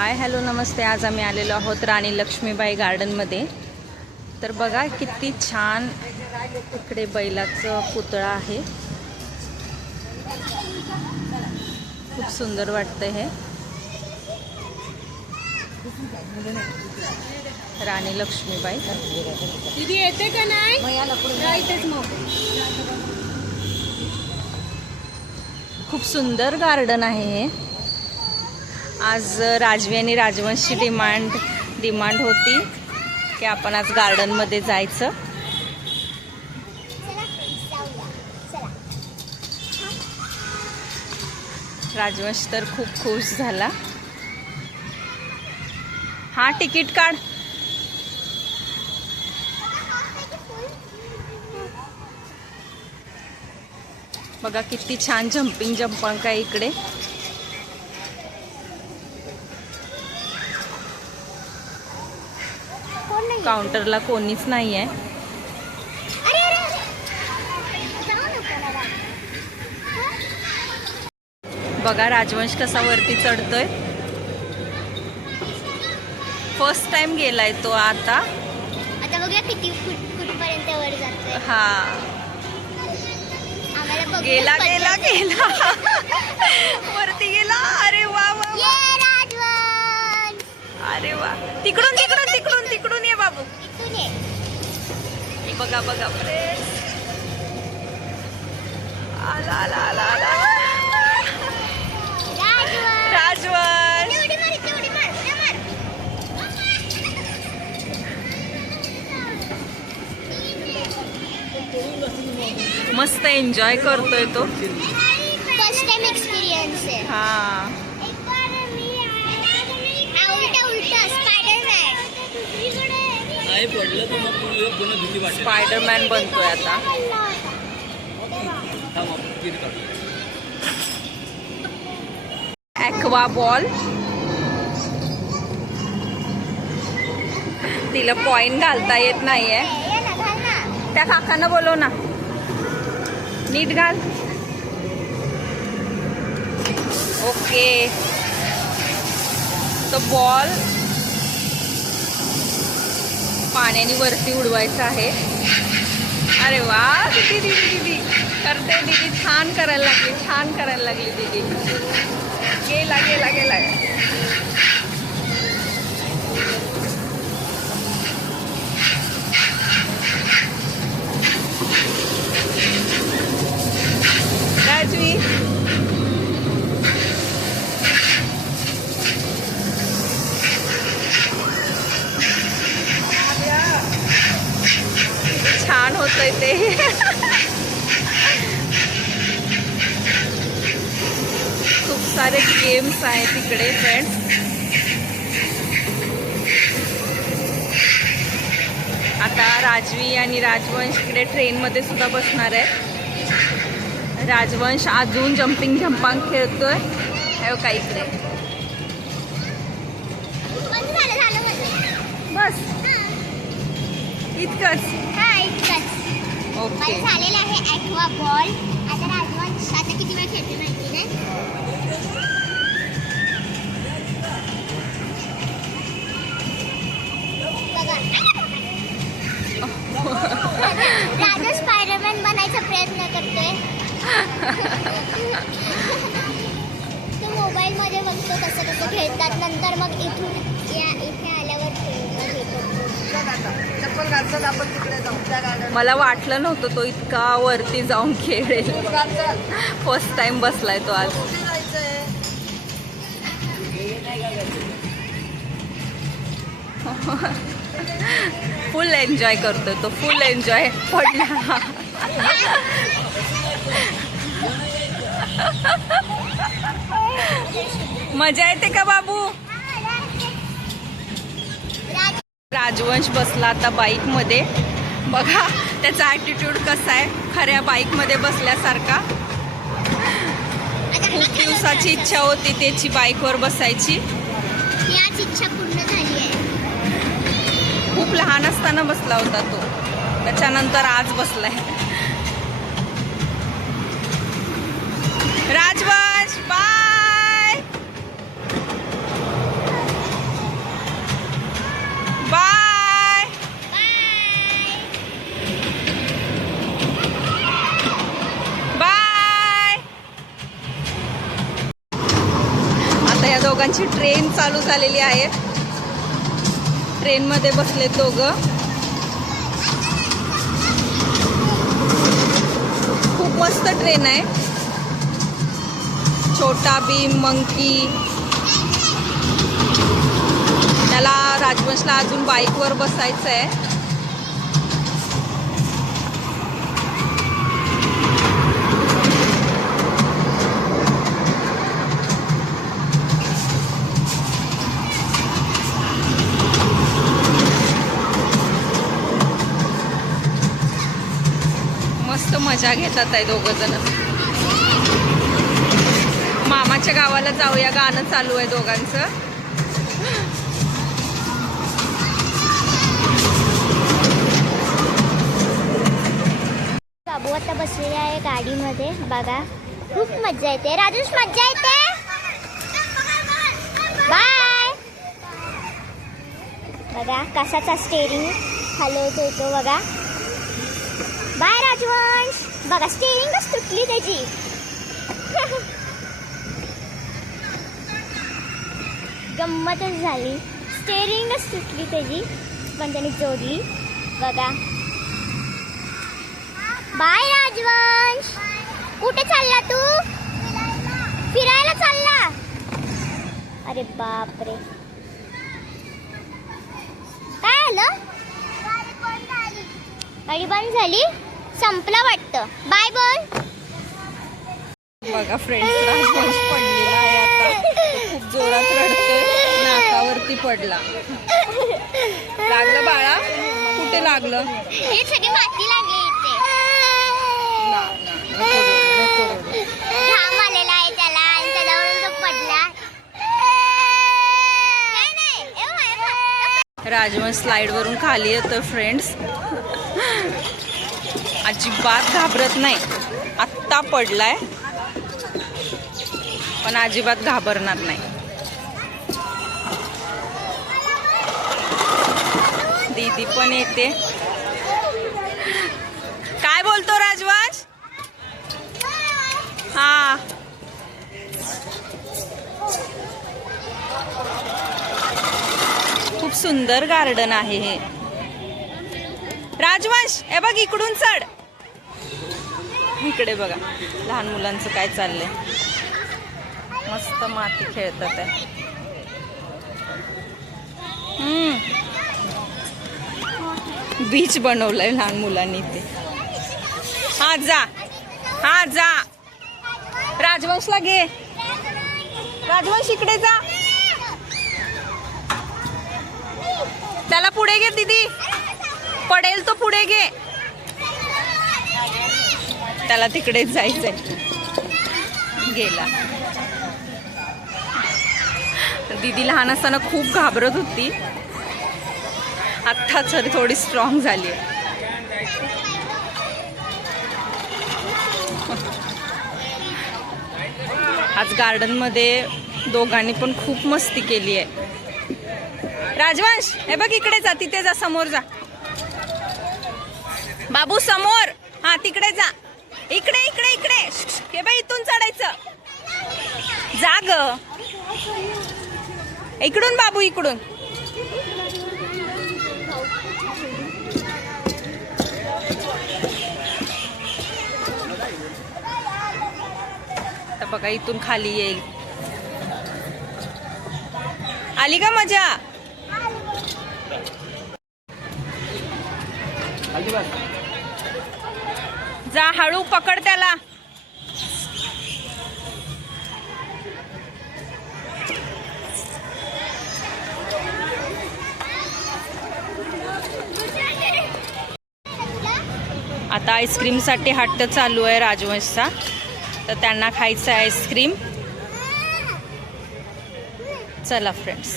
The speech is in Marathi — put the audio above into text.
हाय हॅलो नमस्ते. आज आम्ही आलेलो आहोत राणी लक्ष्मीबाई गार्डनमध्ये. तर बघा किती छान इकडे बैलाचं पुतळा आहे. खूप सुंदर वाटतं हे. राणी लक्ष्मीबाई दीदी येते का नाही? खूप सुंदर गार्डन आहे हे. आज राजवी आणि राजवंशची डिमांड होती की आपण आज गार्डनमध्ये जायचं. राजवंश तर खूप खुश झाला. हा तिकीट काढ. बघा किती छान जंपंक आहे इकडे. काउंटरला कोणीच नाही आहे. बघा राजवंश कसा वरती चढतोय. फर्स्ट टाइम गेलाय तो आता बघा किती कुठपर्यंत वर जातोय. हा गेला वरती गेला. अरे वा वा वा. अरे वा. तिकडून ये बाबू. बघा आला राजवंश. मस्त एन्जॉय करतोय तो. फर्स्ट टाइम एक्सपीरियन्स आहे. हा स्पायडरमॅन बनतोय आता. Aqua ball. तिला पॉइंट घालता येत नाहीये. त्या काकांना बोलव ना. नीट घाल. ओके. तो बॉल पाण्याने वरती उडवायचा आहे. अरे वा. दीदी करते. दीदी छान करायला लागली दीदी. गेला राजवी. छान होतंय ते. खूप सारे गेम्स आहेत तिकडे फ्रेंड्स. आता राजवी आणि राजवंश इकडे ट्रेनमध्ये सुद्धा बसणार आहे. राजवंश अजून जंपांक खेळतोय. हे का इकडे. बस इतकंच. ओके. झालेला आहे ॲक्वा बॉल. आता राजवंश आता किती वेळ खेळते माहिती नाही. राजा स्पायडरमॅन बनायचा प्रयत्न करतोय. तो मोबाईल मध्ये बघतो कसं खेळतात. नंतर मग इथे आल्यावर मला वाटलं नव्हतं तो इतका वरती जाऊन खेळेल. फर्स्ट टाइम बसलाय तो आज. फुल एन्जॉय करतोय तो. फुल एन्जॉय. पडला. मजा येते का बाबू. राजवंश बसला आता बाईक मध्ये. बघा त्याचा ॲटिट्यूड कसा आहे. खऱ्या बाईक मध्ये बसल्यासारखा. खूप दिवसाची इच्छा होती त्याची बाईकवर बसायची. याच इच्छा पूर्ण झाली आहे. खूप लहान असताना बसला होता तो. त्याच्यानंतर आज बसलाय. राजवंश बाय. दोघांची ट्रेन चालू झालेली आहे. ट्रेनमध्ये बसलेत दोघं. खूप मस्त ट्रेन आहे. छोटा भीम, मंकी. त्याला राजवंशला अजून बाईकवर बसायचं आहे. मस्त मजा घेतात आहे दोघं जण. मामाच्या गावाला जाऊया गाणं चालू आहे दोघांचं. बाबू आता बसलेले आहे गाडीमध्ये. बघा खूप मजा येते. राजेश मजा येते. बाय. बघा कसाचा स्टेरिंग हलवतो येतो बघा. बाय राजवंश. बघा स्टेरिंगच तुटली त्याची. गंमतच झाली. स्टेरिंगच तुटली त्याची पण त्याने जोडली बघा. बाय राजवंश. कुठे चालला तू? फिरायला चालला. अरे बापरे काय आलं? गाडी बंद झाली. संपला वाटतं. बाय बोल. बघा फ्रेंड्स, राजवंश पडलेला आहे आता. खूप जोरात रडतोय. नाकावरती पडला. लागलं बाळा? कुठे लागलं? हे सगळी माती लागली इथे. घाम आलेला आहे त्याला आणि त्याच्यावरून तो पडला. राजवंश स्लाइड वरून खाली येतोय फ्रेंड्स. अजिबात घाबरत नाही. आत्ता पडलाय पण अजिबात घाबरणार नाही. दीदी पण येते. काय बोलतो राजवंश? हा खूप सुंदर गार्डन आहे हे. राजवंश हे बघ इकडून चढ. इकडे बघा लहान मुलांचं काय चाललंय. मस्त माती खेळतात आहे. बीच बनवलंय लहान मुलांनी ते. हा जा. हा जा. राजवंशला घे. राजवंश इकडे जा. त्याला पुढे घे दीदी. पडेल तो पुढे घे. त्याला तिकडेच जायचंय. गेला. दीदी लहान असताना खूप घाबरत होती. आत्ताच थोडी स्ट्रॉंग झाली. आज गार्डन मध्ये दोघांनी पण खूप मस्ती केली आहे. राजवंश हे बघ इकडे जा. तिथे जा. समोर जा. बाबू समोर. हा तिकडे जा. इकडे इकडे इकडे. हे बघ इथून चढायचं. जा ग. इकडून बाबू इकडून. तर बघा इथून खाली येईल. आली का मजा? जा हळू पकड त्याला. आता आईस्क्रीमसाठी हट्ट चालू आहे राजवंशचा. तर त्यांना खायचं आहे आईस्क्रीम. चला फ्रेंड्स.